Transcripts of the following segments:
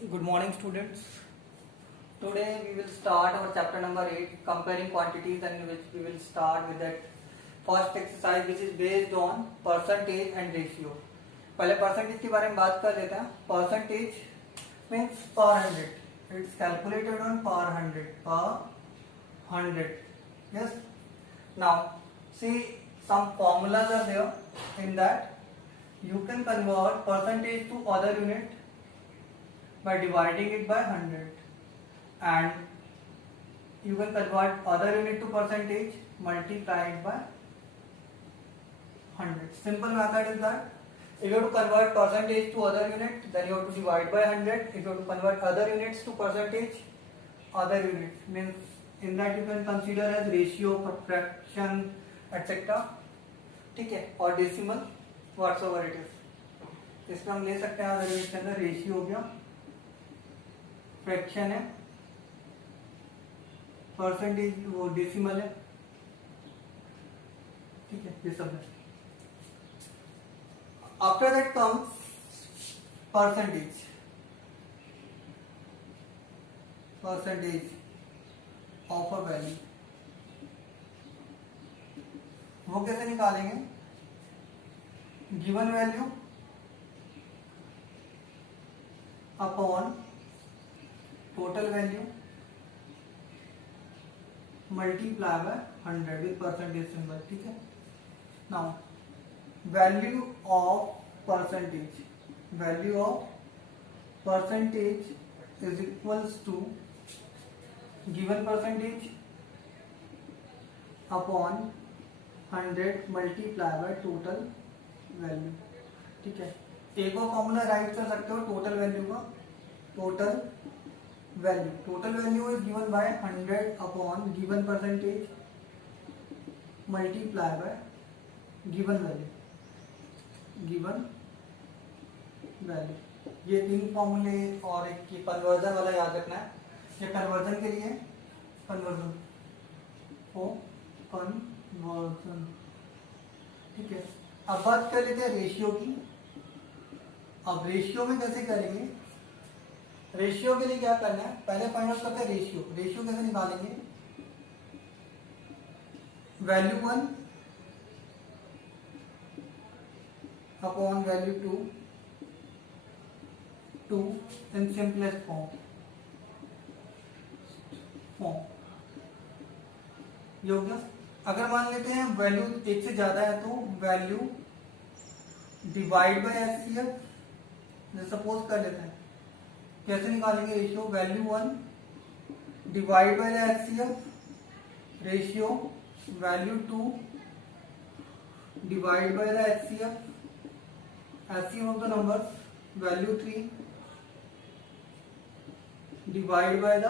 Good morning, students. Today we will start our chapter number 8, comparing quantities, and which we will start with that first exercise which is based on percentage and ratio. पहले percentage के बारे में बात कर लेते हैं. Percentage means per 100. It's calculated on per 100. Per 100. Yes. Now see some formulas are there. In that you can convert percentage to other unit by dividing it by 100, and you can convert other unit to percentage, multiply it by 100. Simple method is that if you have to convert percentage to other unit, then you have to divide by 100. If you have to convert other units to percentage, other unit means in that you can consider as ratio, fraction, etc. ठीक है, और decimal whatsoever it is. इसमें हम ले सकते हैं other unit के अंदर रेशियो हो गया, फ्रैक्शन है, परसेंटेज वो डेसिमल है. ठीक है, ये सब है. After that comes percentage. Percentage of a value वो कैसे निकालेंगे? Given value upon total value multiply by 100 with percentage symbol. ठीक है. Now value of percentage, value of percentage is equals to given percentage upon 100 multiply by total value. ठीक है. एक और formula write कर सकते हो टोटल वैल्यू का. Total value, total value is given by 100 upon given percentage multiply by given value. Given value, ये तीन फॉर्मूले और एक की कन्वर्जन वाला याद रखना है. ये कन्वर्जन के लिए कन्वर्जन ओ कन्वर्जन. ठीक है. अब बात कर लेते हैं रेशियो की. अब रेशियो में कैसे करेंगे? रेशियो के लिए क्या करना है? पहले फाइंड आउट करते हैं रेशियो. रेशियो कैसे निकालेंगे? Value 1 upon value 2 in simplest form. ये हो गया. अगर मान लेते हैं वैल्यू एक से ज्यादा है तो value divide by HCF. Suppose कर लेते हैं, कैसे निकालेंगे ratio? Value 1 divide by HCF ratio value 2 divide by the HCF of the numbers value 3 divide by the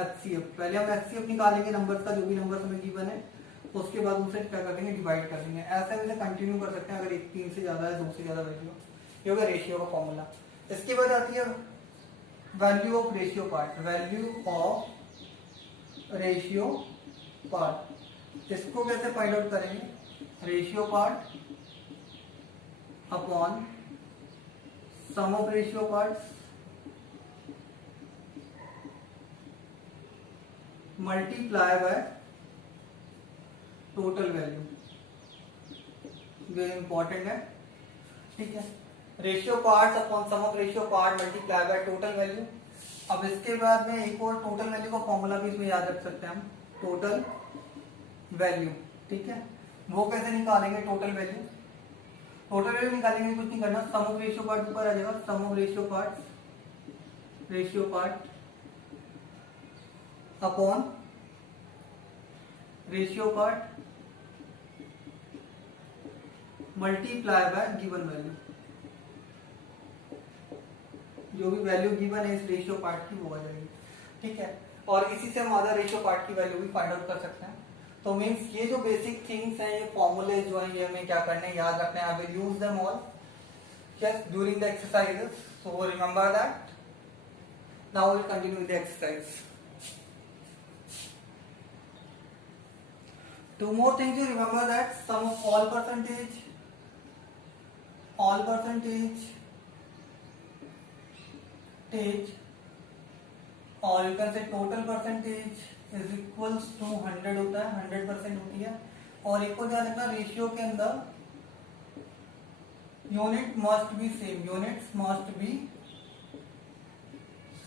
HCF. पहले हम एचसीएफ निकालेंगे नंबर्स का, जो भी नंबर हमें गिवन है, उसके बाद उसे क्या कर देंगे? डिवाइड कर देंगे. ऐसे वैसे कंटिन्यू कर सकते हैं अगर एक 3 से ज्यादा है, 2 से ज्यादा वैल्यू. ये होगा रेशियो का फॉर्मूला. इसके बाद आती है value of ratio part. Value of ratio part, इसको कैसे फाइंड आउट करेंगे? Ratio part upon sum of ratio parts multiply by total value. Very important है. ठीक है. Ratio parts upon sum of ratio part multiply by total value. अब इसके बाद में एक और टोटल वैल्यू का फॉर्मूला भी इसमें याद रख सकते हैं हम, टोटल वैल्यू. ठीक है. वो कैसे निकालेंगे टोटल वैल्यू? टोटल वैल्यू निकालेंगे कुछ नहीं करना, सम ऑफ रेशियो पार्ट ऊपर आ जाएगा. Sum of ratio part upon ratio part multiply by given value. जो भी वैल्यू गिवन है इस रेशियो पार्ट की वो आ जाएगी. ठीक है. और इसी से हम अदर रेशियो पार्ट की वैल्यू भी फाइंड आउट कर सकते हैं. तो मीन्स ये जो बेसिक थिंग्स हैं, ये फॉर्मूले जो है, ये हमें क्या करने हैं? याद रखने हैं. I will use them all during the exercises, so remember that. Now will continue with the exercise. Two more things you remember, that sum of all percentage और you can say total percentage is equals to 100 होता है, 100% होती है। और एक को ध्यान रखना, रेशियो के अंदर unit must be same, units must be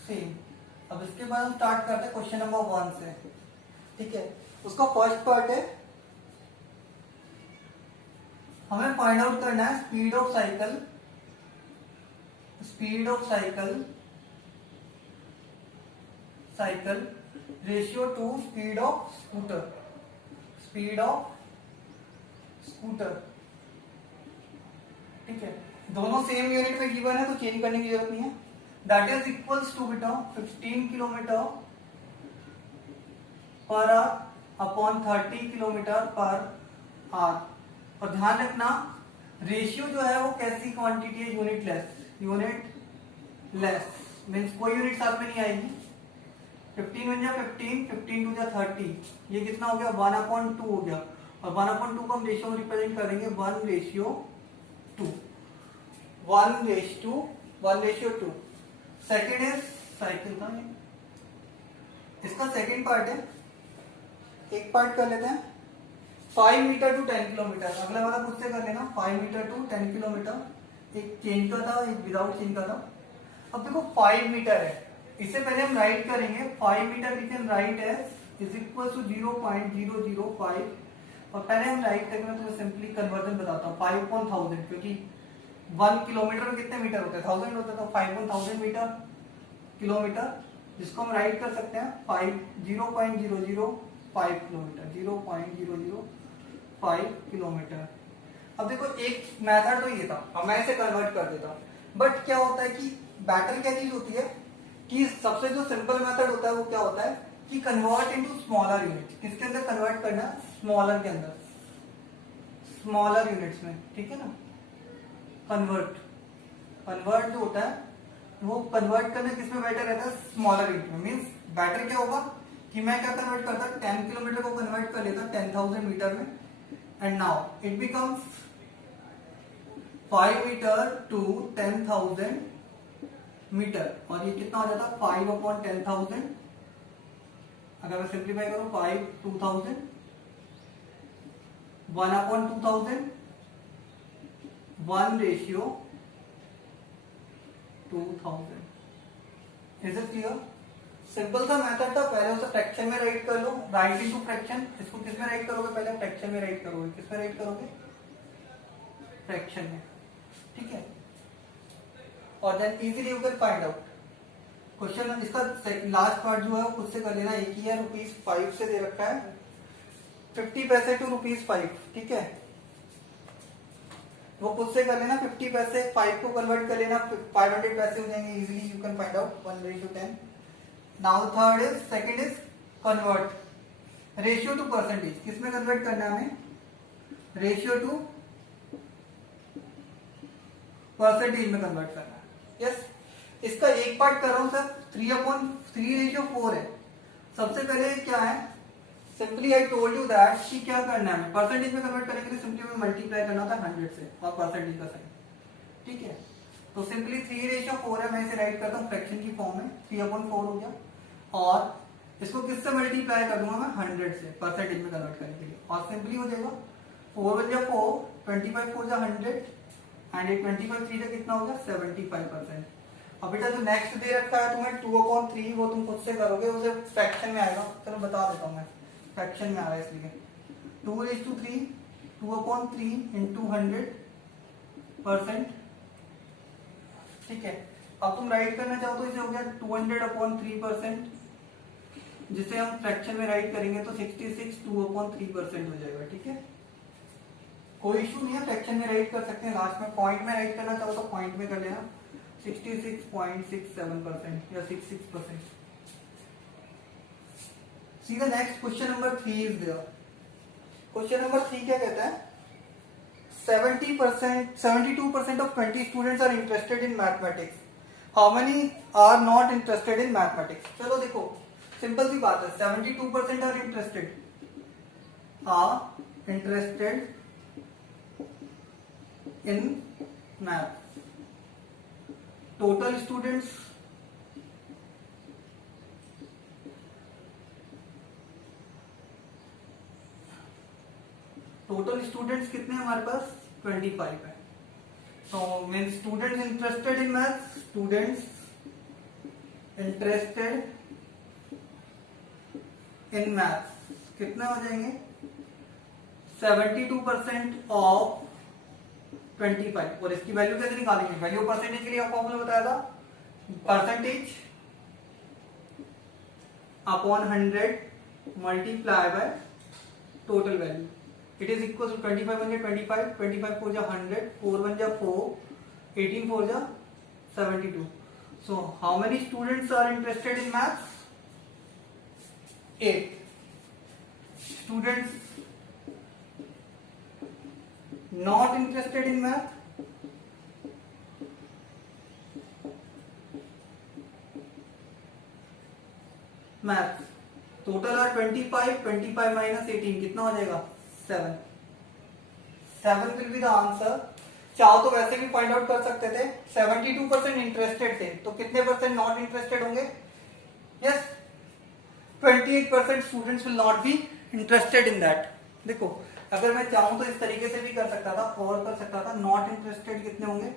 same. अब इसके बाद हम स्टार्ट करते हैं क्वेश्चन नंबर 1 से, ठीक है। उसका फर्स्ट पार्ट है, हमें फाइंड आउट करना है speed of cycle, ratio two speed of scooter, ठीक है। दोनों सेम यूनिट में गिवन है तो चेंज करने की जरूरत नहीं है। दैट इज इक्वल्स टू बेटा 15 kilometre per hour upon 30 kilometre per hour. और ध्यान रखना रेशियो जो है वो कैसी क्वांटिटी है, यूनिट लेस मीन्स कोई यूनिट साथ में नहीं आएगी। 15 बन जा 15, 15 टू जा 30, ये कितना हो गया 1/2 हो गया। और 1/2 को हम रेशियो में रिप्रेजेंट करेंगे 1:2, 1:2। सेकेंड इज साइकिल का, इसका सेकेंड पार्ट है, एक पार्ट कर लेते हैं 5 मीटर टू 10 किलोमीटर। अगला वाला खुद से कर लेना, 5 मीटर टू 10 किलोमीटर। एक चेंज का था, एक विदाउट चेंज का था। अब देखो 5 मीटर है, इससे पहले हम राइट करेंगे 5 meter we can write as is equal to 0.005। और पहले हम राइट करेंगे, तो मैं सिंपली कन्वर्जन बताता हूँ 5/1000, क्योंकि 1 किलोमीटर में कितने मीटर होते हैं, 1000 होता है। तो 5/1000 मीटर किलोमीटर, जिसको हम राइट कर सकते हैं 0.005 किलोमीटर, 0.005 किलोमीटर। अब देखो एक मेथड तो ये था, अब मैं इसे कन्वर्ट कर देता हूँ। बट क्या होता है कि बेटर क्या चीज होती है कि सबसे जो सिंपल मेथड होता है वो क्या होता है कि कन्वर्ट इनटू स्मॉलर यूनिट। किसके अंदर कन्वर्ट करना, स्मॉलर के अंदर, स्मॉलर यूनिट्स में, ठीक है ना। कन्वर्ट जो होता है वो कन्वर्ट करना किसमें बेटर रहता है, स्मॉलर यूनिट में। मीन्स बेटर क्या होगा कि मैं क्या कन्वर्ट करता, 10 किलोमीटर को कन्वर्ट कर लेता 10,000 मीटर में। And now it becomes 5 meter to 10,000 meter. और ये कितना हो जाता, 5/10,000। अगर मैं सिंप्लीफाई करूं 5 2000, 1/2000, 1:2000। Is it clear? सिंपल सा मेथड था। पहले उसे फ्रैक्शन में राइट कर लो, राइट इनटू फ्रैक्शन। इसको किस में राइट करोगे, पहले फ्रैक्शन में राइट करोगे। किस में राइट करोगे, फ्रैक्शन में, ठीक है। और then easily you can find out question. इसका लास्ट पार्ट जो है वो खुद से कर लेना, एक ही है, ₹5 से दे रखा है, 50 पैसे टू ₹5, ठीक है। वो खुद से कर लेना, 50 पैसे 5 को कन्वर्ट कर लेना, 500 पैसे हो जाएंगे। Easily you can find out 1:10। Now third is, second is convert ratio two percentage. किसमें कन्वर्ट करना है हमें, रेशियो टू परसेंटेज में कन्वर्ट करना है। यस, इसका एक पार्ट कर रहा हूं सर, 3/3:4 है। सबसे पहले क्या है, simply I told you that कि क्या करना है, परसेंटेज में कन्वर्ट करने के लिए सिंपली में मल्टीप्लाई करना होता है 100 से और परसेंटेज का साइन, ठीक है। तो सिंपली 3:4 है, मैं इसे राइट करता हूँ फ्रैक्शन की फॉर्म में, 3/4 हो गया। और इसको किससे मल्टीप्लाई कर दूंगा मैं, 100 से परसेंटेज में कन्वर्ट करने के लिए। और सिंपली हो जाएगा 4×4, 25×4=100 एंड 25×3 से कितना हो गया 75%। अब बेटा जो नेक्स्ट दे रखा है तुम्हें 2/3, वो तुम खुद से करोगे, उसे फ्रैक्शन में आएगा। चलो बता देता हूँ मैं, फ्रैक्शन में आ रहा है इसलिए 2:3, 2/3 इंटू 100%, ठीक है। अब तुम राइट करना चाहो तो इसे हो गया 200/3%, जिसे हम फ्रैक्शन में राइट करेंगे तो 66 2/3% हो जाएगा, ठीक है। कोई इशू नहीं है, फ्रैक्शन में राइट कर सकते हैं। लास्ट में पॉइंट में राइट करना चाहो तो पॉइंट में कर लेना, 66.67% या 66%। See the next question number 3 is there. Question number 3 क्या कहता है, 72% of 20 students are interested in mathematics. How many are not interested in mathematics? चलो देखो सिंपल सी बात है, 72% are interested in math. Total students total students कितने हैं हमारे पास 25 है. So means students interested in maths, students interested in maths कितने हो जाएंगे 72% ऑफ 25. और इसकी वैल्यू कैसे निकालेंगे? वैल्यू परसेंटेज के लिए आपको फॉर्मूला बताया था, percentage upon 100 multiply by total value. It is equal to 25 1 25, 25 4 जा 100, 4 1 जा 4, 18 4 जा 72. So how many students are interested in maths? 8 students not interested in math. Maths total are 25, 25 minus 18 कितना हो जाएगा 7. 7 will be the answer. चाहो तो वैसे भी फाइंड आउट कर सकते थे. 72% इंटरेस्टेड थे तो कितने परसेंट नॉट इंटरेस्टेड होंगे? Yes 28% students will not be interested in that. देखो अगर मैं चाहूं तो इस तरीके से भी कर सकता था और कर सकता था. नॉट इंटरेस्टेड कितने होंगे?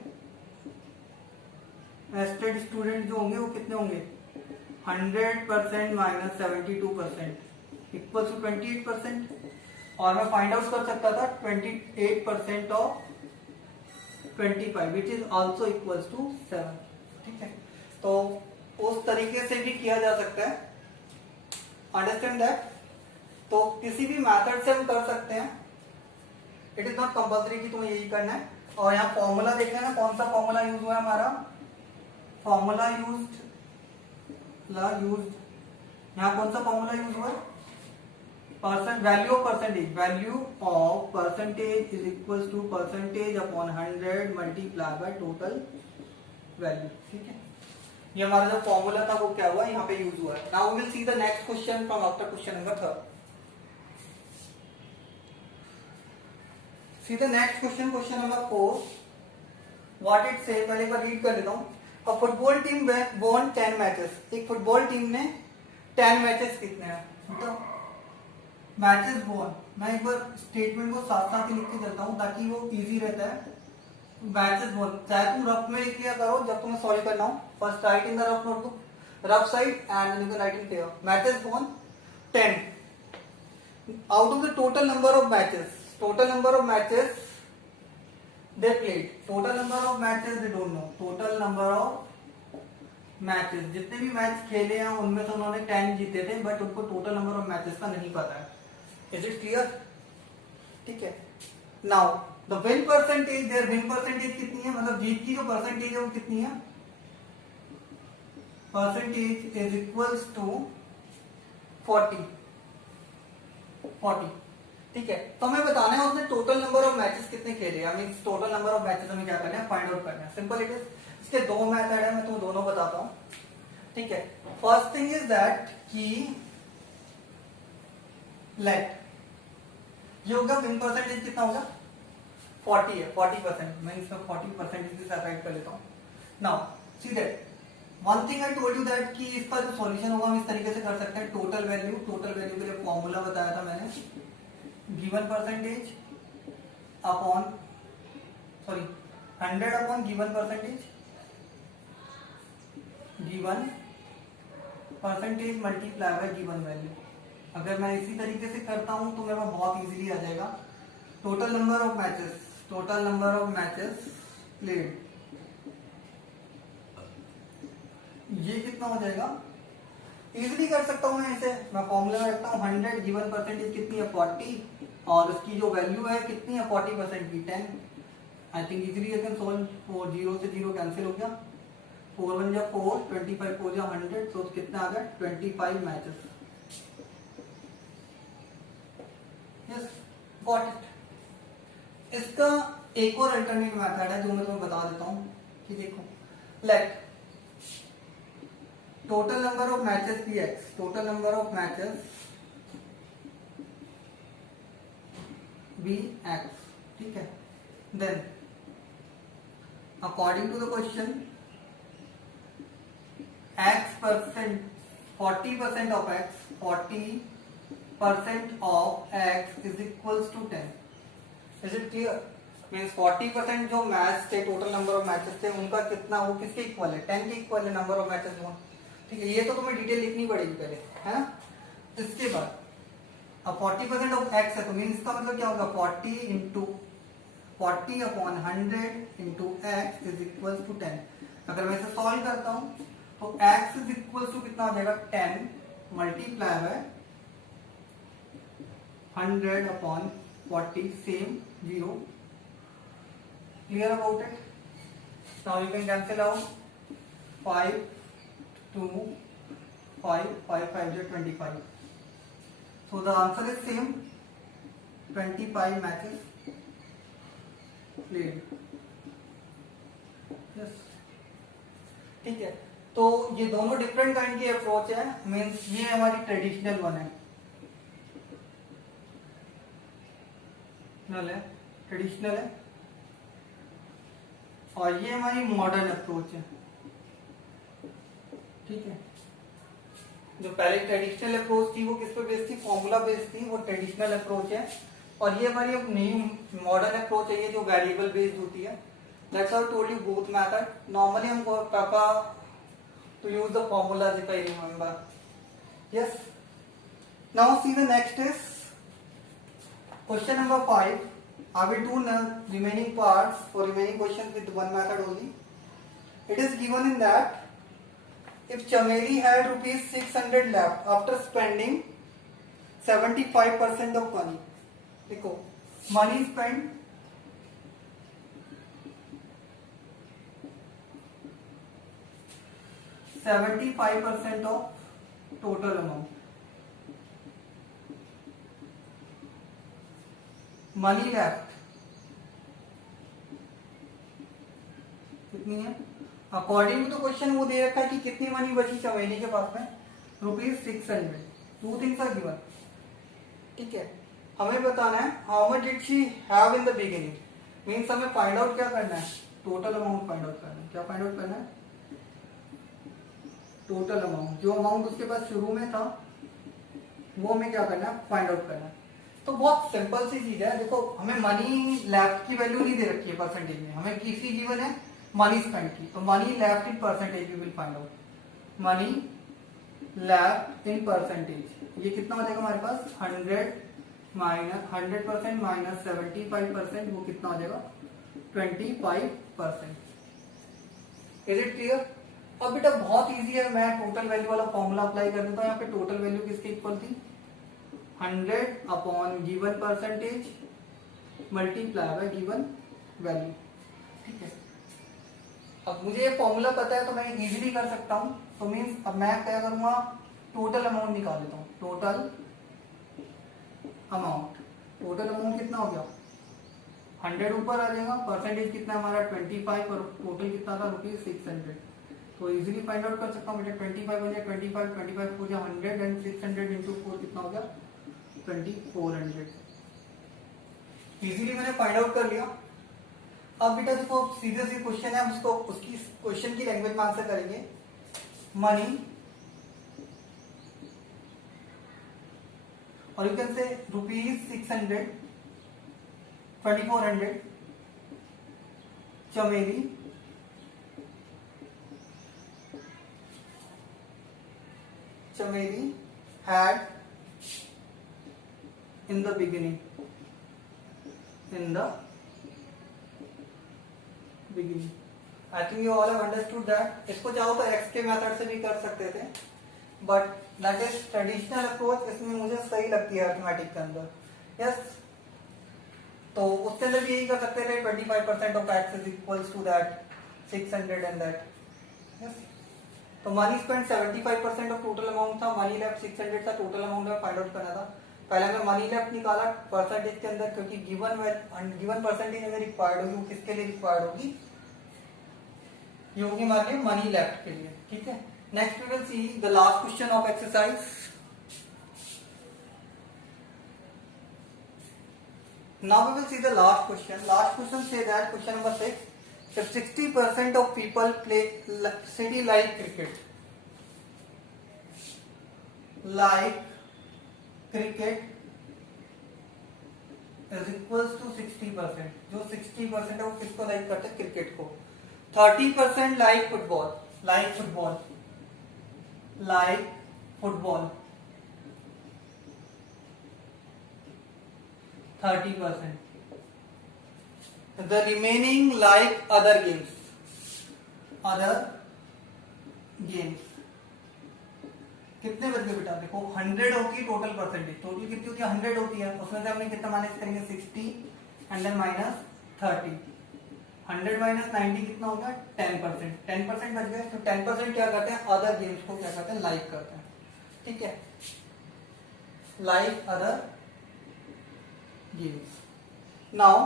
इंटरेस्टेड स्टूडेंट जो होंगे वो कितने होंगे 100% माइनस 72% इक्वल टू 28%. और मैं फाइंड आउट कर सकता था 28% of 25 which is also equals to 7. ठीक है, तो उस तरीके से भी किया जा सकता है. Understand that. तो किसी भी मेथड से हम कर सकते हैं. इट इज नॉट कंपल्सरी कि तुम्हें यही करना है. और यहाँ फॉर्मूला देख लेना कौन सा फॉर्मूला यूज हुआ है हमारा. फॉर्मूला यूज्ड यहाँ कौन सा फॉर्मूला यूज हुआ है? Value of percentage. Value of percentage is equal to percentage upon 100 multiply by total value. ठीक है, ये हमारा जो फॉर्मूला था वो क्या हुआ यहाँ पे यूज हुआ है. Now we will see the next question from after question number 3. See the next question, question number 4. What it say पहले एक बार रीड कर लेता हूँ. A football team won 10 matches. एक फुटबॉल टीम ने 10 मैचेस कितने हैं मतलब मैचेस वॉन. मैं एक बार स्टेटमेंट को साथ साथ ही लिख के चलता हूँ ताकि वो इजी रहता है. मैचेस वॉन चाहे तुम रफ में लिख लिया करो जब तुम्हें सॉल्व करना हो. First write in the rough notebook, rough side and you can write in pair. Matches won 10 out of the total number of matches. Total number of matches they played. Total number of matches they don't know. Total number of matches जितने भी match खेले हैं उनमें से उन्होंने 10 जीते थे but उनको टोटल नंबर ऑफ मैचेस का नहीं पता है. Is it clear? ठीक है. Now the win percentage, their win percentage कितनी है मतलब जीत की जो परसेंटेज है वो कितनी है? Percentage is equals to 40. ठीक है, तो हमें बताना है उसने टोटल नंबर ऑफ मैचेस कितने खेले. I mean total number of matches हमें क्या करना है? फाइंड आउट करना है. Simple it is. इसके दो मेथड है, मैं तुम्हें दोनों बताता हूं. ठीक है, फर्स्ट थिंग इज दैट कि लेट ये होगा विन परसेंटेज कितना होगा 40 है. 40% मैं इसमें 40% के साथ राइट कर लेता हूं. Now see that one thing I told you that कि इसका जो सॉल्यूशन होगा हम इस तरीके से कर सकते हैं. टोटल वैल्यू के लिए फॉर्मूला बताया था मैंने. Given percentage upon 100 upon given percentage multiply by given value. अगर मैं इसी तरीके से करता हूं तो मेरे पास बहुत इजीली आ जाएगा. Total number of matches played ये कितना हो जाएगा? इजीली कर सकता हूं मैं इसे. मैं फॉर्मूला रखता हूं 100 गिवन परसेंटेज कितनी है 40 और उसकी जो वैल्यू है कितनी है 40% की 10. I think easily I can solve. 0 से 0 कैंसिल हो गया. 4 1 जा 4, 25 4 जा 100. तो कितना आ गया 25 मैचेस. Yes got it. इसका एक और अल्टरनेट मेथड है जो मैं तुम्हें बता देता हूं कि देखो let total number of matches be x. Total number of matches be x. ठीक है, then according to the question x percent 40% of x is equals to 10. Is it clear? Means 40% जो मैच थे, टोटल नंबर ऑफ मैचेस थे, उनका कितना, वो किसके equal है? 10 के इक्वल है नंबर ऑफ मैचेस हुआ। ठीक है, ये तो तुम्हें डिटेल लिखनी पड़ेगी पहले, है ना? इसके बाद अब 40% ऑफ एक्स है, तो मीन्स इसका मतलब क्या होगा? 40 upon 100 into x is equal to 10। अगर मैं इसे सॉल्व करता हूं तो x इज इक्वल टू कितना हो जाएगा? 10 multiply by 100 upon 40, same 0। Clear about it? Now you can cancel out 5, 2, 5, 5, 5 is 25. So the answer is same, 25 matches played. Yes. ठीक है, तो ये दोनों डिफरेंट काइंड की अप्रोच है। मीन्स ये हमारी ट्रेडिशनल वन है, ट्रेडिशनल है, और ये हमारी मॉडर्न अप्रोच है। ठीक है, जो पहले ट्रेडिशनल अप्रोच थी वो किस पे बेस्ड थी? फॉर्मूला बेस्ड थी, वो ट्रेडिशनल अप्रोच है। और ये हमारी अब न्यू मॉडर्न अप्रोच है, ये जो वेरिएबल बेस्ड होती है। That's how I told you both method. Normally हम पापा to use the formulas if I remember. Yes, now see the next is question number 5. I will do the remaining parts for remaining questions with one method only. It is given in that if Chameli had rupees 600 left after spending 75% of money. देखो, money spent %75 of total amount. Money left कितनी है? According to question वो दे रखा है कि कितनी money बची चमेली के पास में? ₹600. 2 थिंग्स आर गिवन। ठीक है, हमें बताना है how much did she have in the beginning. Means हमें फाइंड आउट क्या करना है? टोटल अमाउंट फाइंड आउट करना है। क्या फाइंड आउट करना है? Total amount. जो अमाउंट उसके पास शुरू में था वो हमें क्या करना है? फाइंड आउट करना है। तो बहुत सिंपल सी चीज है। देखो, हमें मनी लेफ्ट की वैल्यू नहीं दे रखी है परसेंटेज में, हमें किसी गिवन है मनी स्पेंड की। तो money left in percentage we will find out. Money left in percentage, ये कितना हो जाएगा हमारे पास? 100% माइनस 75%, वो कितना हो जाएगा? 25%। Is it clear? अब बेटा बहुत इजी है, मैं टोटल वैल्यू वाला फॉर्मूला अप्लाई कर देता हूँ। यहाँ पे टोटल वैल्यू किसके इक्वल थी? 100 upon given percentage multiply by given value. ठीक है, अब मुझे ये फॉर्मूला पता है तो मैं इजीली कर सकता हूं। तो मीन्स अब मैं क्या करूंगा? टोटल अमाउंट निकाल लेता हूं। टोटल अमाउंट, टोटल अमाउंट कितना हो गया? 100 ऊपर आ जाएगा, परसेंटेज कितना हमारा? 25, और टोटल कितना था? ₹600। तो इजीली फाइंड आउट कर सकता हूँ बेटा। 25 हो जाए 25 हो जाए 100 एंड 600 इंटू 4 कितना हो गया? 2400। इजीली मैंने फाइंड आउट कर लिया। अब बेटा देखो, सीधे से क्वेश्चन है, उसको उसकी क्वेश्चन की लैंग्वेज में आंसर करेंगे। मनी, और यू कैन से ₹600, 2400 चमेली had in the beginning. I think you all have understood that. इसको चाहो तो x के मेथड से भी कर सकते थे, but that is traditional approach. इसमें मुझे सही लगती है अर्थमेटिक के अंदर। यस, तो उसके अंदर भी यही कर सकते थे। 25% of x is equals to that 600 and that. Yes, तो money spend 75% of total amount था, मनी लेफ्ट 600 था, टोटल अमाउंट में फाइंड आउट करना था। पहले हमें मनी लेफ्ट निकाला परसेंटेज के अंदर, क्योंकि गिवन परसेंटेज हमें रिक्वायर्ड होगी। वो किसके लिए रिक्वायर्ड होगी? ये होगी हमारे लिए मनी लेफ्ट के लिए। ठीक है, next we will see the last question of exercise. Now we will see the last question. Last question say that question number 6, if 60% of people play city like cricket, is equals to 60%। जो 60% है वो किसको like करते हैं? Cricket को। 30% like football, like football, like football 30%। The remaining like other games, other games। कितने बच गए बेटा? देखो 100 होती है टोटल परसेंटेज, टोटल कितनी होती है? 100 होती है। उसमें से हमने कितना माइनस करेंगे? 60 एंड देन माइनस 30। 100 माइनस 90 कितना हो गया? 10%। 10% बच गए। तो 10% क्या करते हैं? अदर गेम्स को क्या करते हैं? लाइक करते हैं। ठीक है, like other games. Now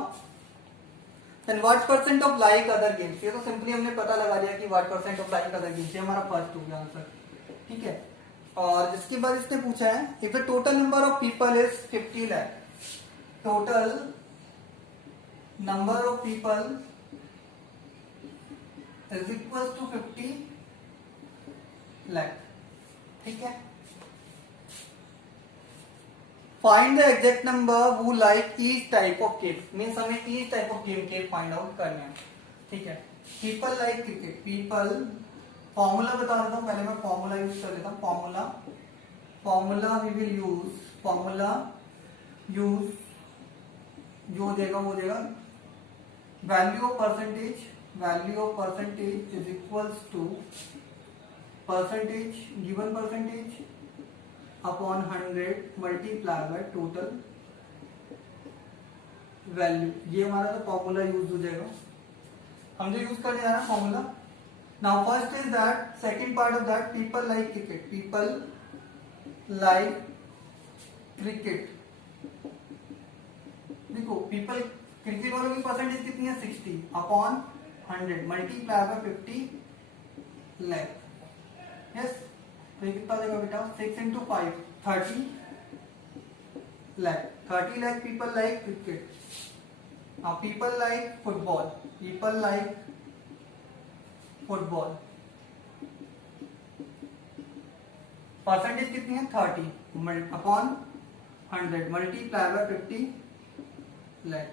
then what percent of like other games? ये तो सिंपली हमने पता लगा लिया कि what percent of like other games, ये हमारा फर्स्ट हो गया आंसर। ठीक है, और जिसके बाद इसने पूछा है if the total number of people is 50 lakh, total number of people is equals to 50 lakh। ठीक है, find the exact number who like each type of game, means हमें each type of game के find out करने हैं। ठीक है, people like cricket, people, formula बता देता हूं, पहले मैं फॉर्मूला यूज कर लेता हूं। Formula we will use, formula use, जो देगा वो देगा value of percentage, value of percentage is equals to percentage, given percentage upon 100 multiply by total value. ये हमारा तो फॉर्मूला यूज हो जाएगा। हम जो यूज करने जा रहे हैं formula. Now first is that, second part of that, people like cricket, people like cricket. देखो पीपल, क्रिकेट वालों की परसेंटेज कितनी है? 60 upon 100 multiply bye 50 lakh. Yes, तो ये कितना देगा बेटा? 6 into 5 30 lakh. 30 lakh people like cricket. now people like football, people like football, percentage कितनी है? 30 अपॉन 100 मल्टीप्लाई बाय 50 लाख।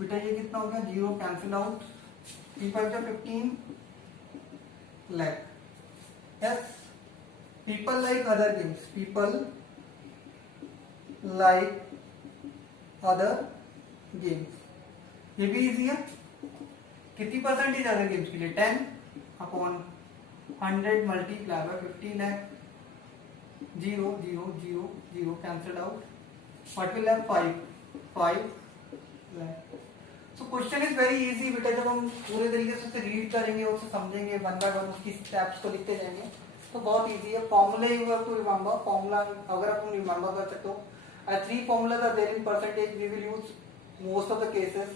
बेटा ये कितना हो गया? 0 cancel out, 3 5 15 lakh. Yes, people like other games, people like other games, ये भी इजी है। कितनी परसेंटेज अदर गेम्स के लिए? 10 upon 100 multiply bye 50 lakh. 0 0 0 0 cancel out, what will have? 5 lakh. So question is very easy बेटा। जब हम पूरे तरीके से उसे रीड करेंगे, उसे समझेंगे, वन बाय वन उसकी स्टेप्स को लिखते जाएंगे, तो बहुत इजी है। Formula you have to remember, formula अगर आप रिमेंबर कर सकते हो। 3 formulas are there in percentage, we will use most of the cases.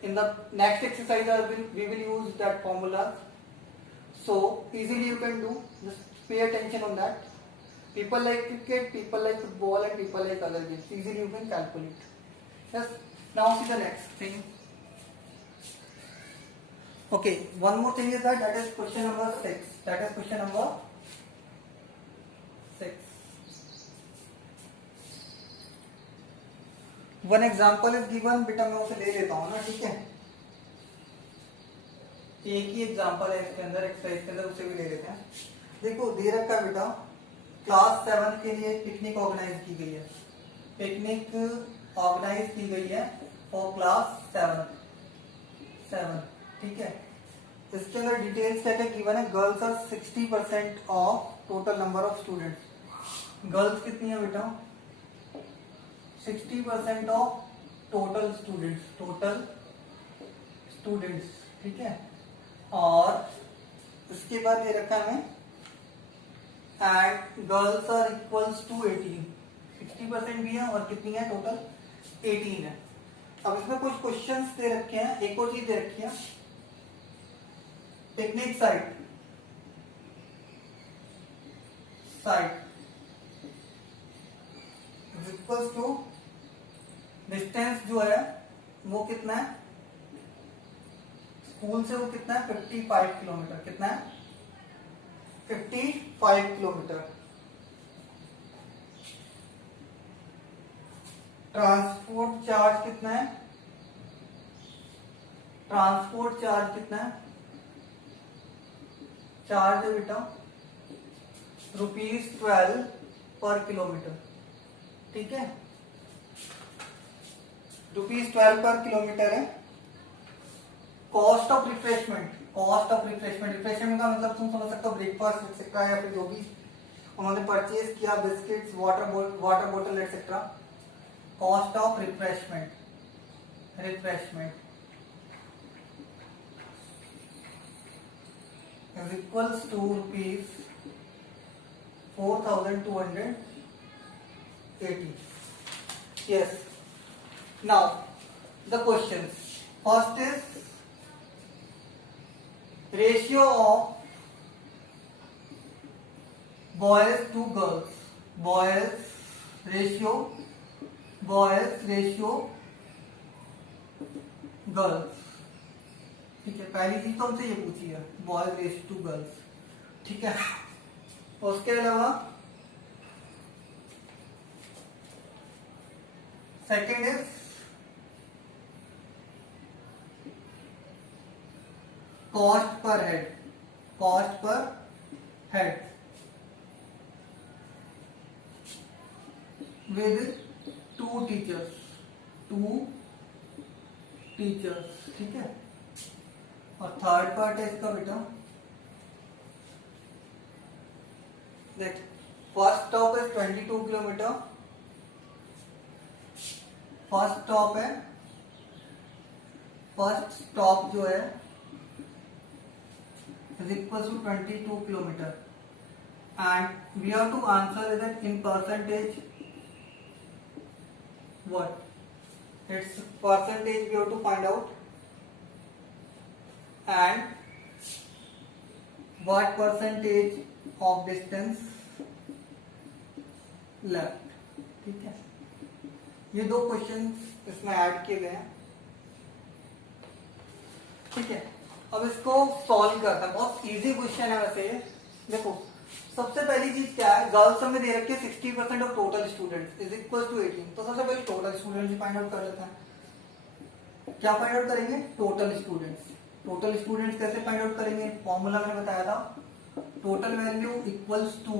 In the next exercise we will use that formula, so easily you can do, just pay attention on that. People like cricket, people like football, and people like other games, easily you can calculate. Yes, now see the next thing. Okay, one more thing is that is question number 6, that is question number 6. One example is given, बेटा मैं उसे ले लेता हूं ना। ठीक है, एक ही एग्जाम्पल है इसके अंदर, एक्सरसाइज के अंदर, उसे भी ले लेते हैं। देखो दे रखा है बेटा, क्लास 7 के लिए पिकनिक ऑर्गेनाइज की गई है, पिकनिक ऑर्गेनाइज की गई है फॉर क्लास 7। ठीक है, इसके अंदर डिटेल्स क्या क्या गिवन है? Girls are 60% of total number of students. Girls कितनी है बेटा? 60% ऑफ टोटल स्टूडेंट्स। ठीक है, और उसके बाद ये रखा है and girls are equals to 18। 60% भी है और कितनी है टोटल? 18 है। अब इसमें कुछ क्वेश्चंस दे रखे हैं, एक और चीज दे रखी है, picnic site equals to distance जो है वो कितना है? स्कूल से वो कितना है? 55 किलोमीटर। कितना है? 55 किलोमीटर। ट्रांसपोर्ट चार्ज कितना है? ट्रांसपोर्ट चार्ज कितना है? चार्ज है बेटा ₹12 पर किलोमीटर, ठीक है, ₹12 पर किलोमीटर है। Cost of refreshment, cost of refreshment, refreshment का मतलब तुम समझ सकते हो ब्रेकफास्ट एक्सेट्रा, या फिर जो भी उन्होंने परचेज किया, बिस्किट्स, वाटर बोतल etcetera. Cost of refreshment, refreshment is equals to ₹4,280. Yes. Now the questions. First is ratio of boys to girls. Boys ratio girls, ठीक है। पहली चीज तो हमसे ये पूछी है, बॉयज रेशियो टू गर्ल्स, ठीक है। उसके अलावा second is cost per head, cost per head with two teachers, ठीक है। और थर्ड पार्ट है इसका बेटा, देख फर्स्ट स्टॉप है 22 किलोमीटर, फर्स्ट स्टॉप जो है is equal to 22 kilometer, and we have to answer that in percentage. What? Its percentage we have to find out, and what percentage of distance left, ठीक है। ये दो questions इसमें add किए गए हैं, ठीक है। अब इसको सॉल्व करता है, बहुत इजी क्वेश्चन है वैसे। देखो सबसे पहली चीज क्या है, गर्ल्स में दे रखी है 60% of total students is equal to 18। तो सबसे पहले टोटल स्टूडेंट्स फाइंड आउट कर लेते हैं। क्या फाइंड आउट करेंगे? Total students. टोटल स्टूडेंट्स कैसे फाइंड आउट करेंगे? फॉर्मूला मैंने बताया था, total value equals to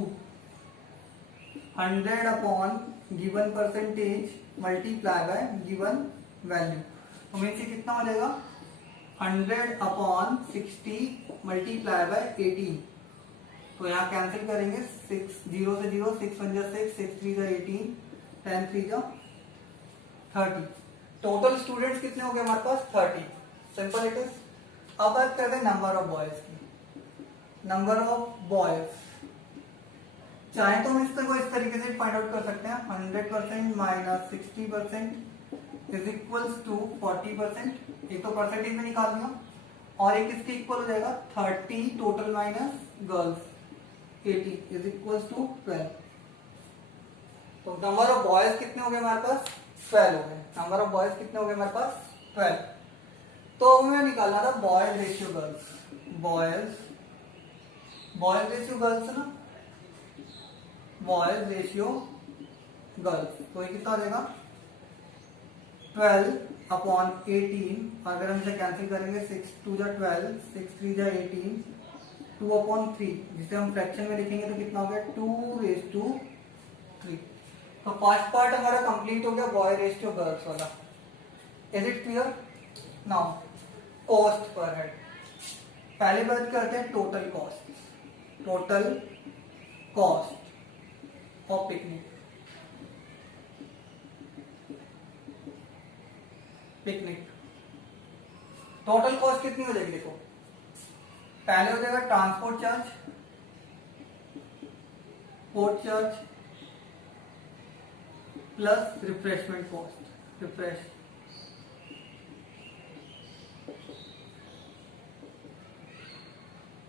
100 upon given percentage multiply by given value. तो मीन से कितना हो जाएगा? 100 अपॉन 60 मल्टीप्लाई बाय 18। तो यहाँ कैंसिल करेंगे, 6 0 से 0, 6 1 6, 6 3 18, 10 3 30। टोटल स्टूडेंट्स कितने हो गए हमारे पास? 30। Simple it is. अब बात करते हैं नंबर ऑफ बॉयज की। नंबर ऑफ बॉयज चाहे तो हम इसको इस तरीके से फाइंड आउट कर सकते हैं, 100% माइनस 60% इज इक्वल्स टू 40%। एक तो परसेंटेज में निकाल दिया, और एक इसके इक्वल हो जाएगा 30 total minus girls 80 is equals to 12। तो नंबर ऑफ बॉयज कितने हो गए हमारे पास? 12 हो गए। नंबर ऑफ बॉयज कितने हो गए हमारे पास? 12। तो हमें निकालना था boys ratio girls, boys ratio girls ना, बॉयज रेशियो गर्ल्स। तो ये कितना हो जाएगा? 12 अपॉन 18। अगर हम इसे कैंसिल करेंगे, 6 2 12, 6 3 18, 2 अपॉन 3, जिसे हम फ्रैक्शन में लिखेंगे तो कितना हो गया? 2/3। तो फर्स्ट पार्ट हमारा कंप्लीट हो गया, बॉय रेशियो गर्ल्स वाला। Is it clear? Now cost per head. पहले बात करते हैं total cost, total cost of picnic. Total cost कितनी हो जाएगी? देखो पहले हो जाएगा transport charge, port charge plus refreshment cost,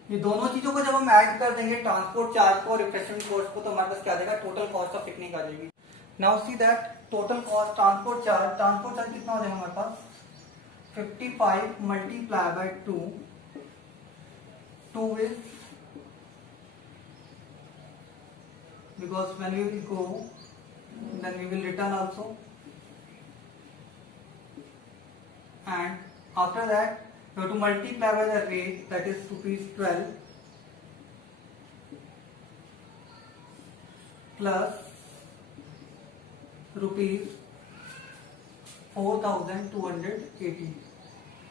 ये दोनों चीजों को जब हम ऐड कर देंगे, ट्रांसपोर्ट चार्ज को, रिफ्रेशमेंट कॉस्ट को, तो हमारे पास क्या आ जाएगा? टोटल कॉस्ट ऑफ पिकनिक आ जाएगी। Now see that total cost transport charge कितना हो जाएगा हमारे पास? 55 multiply by 2 is because when we will go then we will return also, and after that you have to multiply by the rate, that is rupees 12 plus rupees 4280,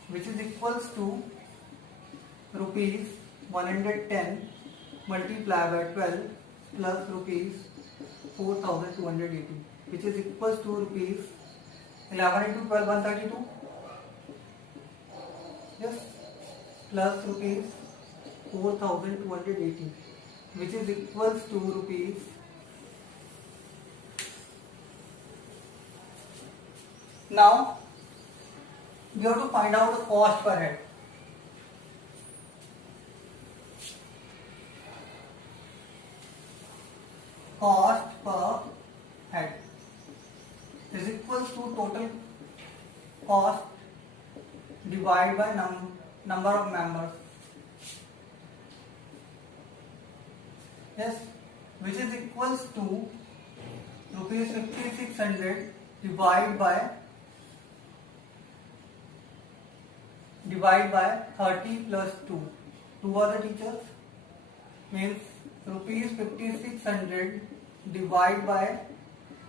which is equals to rupees 110 multiplied by 12 plus rupees 4280, which is equals to rupees 11 into 12 132, yes, plus rupees 4280, which is equals to rupees now you have to find out the cost per head. Cost per head is equals to total cost divided by number of members, yes, which is equals to rupees 5600 divided by 30 plus 2. 2 are the teachers, means rupees 5600 divided by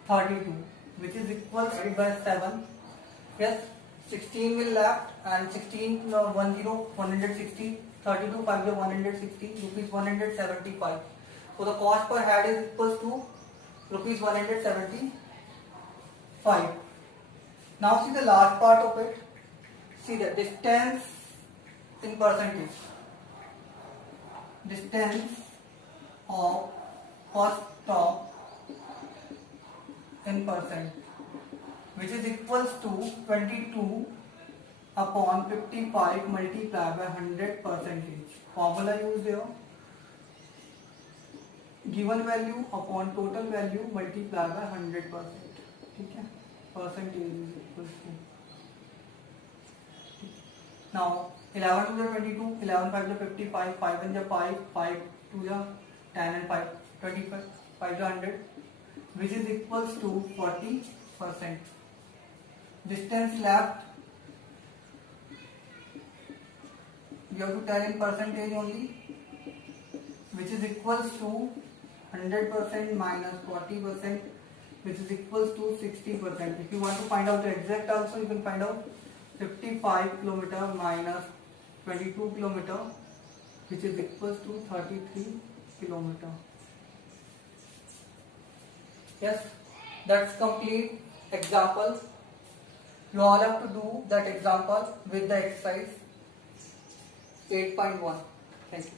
32, which is equals by 7. Yes, 16 will left and 16 10 160, 32 5 160, rupees 175. So the cost per head is equals to rupees 175. Now see the last part of it. See the distance in percentage. Distance of first stop in percent, which is equals to 22 upon 55 multiplied by 100 percentage. Formula used here. Given value upon total value multiplied by 100%. Okay? Percentage is equals to. Now 11 to the 22, 11 5 to 55, 5 1 the 5, 5 to the 10 and 5, 25, 5 to 100, which is equals to 40%. Distance left, you have to tell in percentage only, which is equals to 100% minus 40%, which is equals to 60%. If you want to find out the exact also, you can find out 55 kilometer minus 22 kilometer, which is equals to 33 kilometer. Yes, that's complete example. You all have to do that example with the exercise 8.1. Thank you.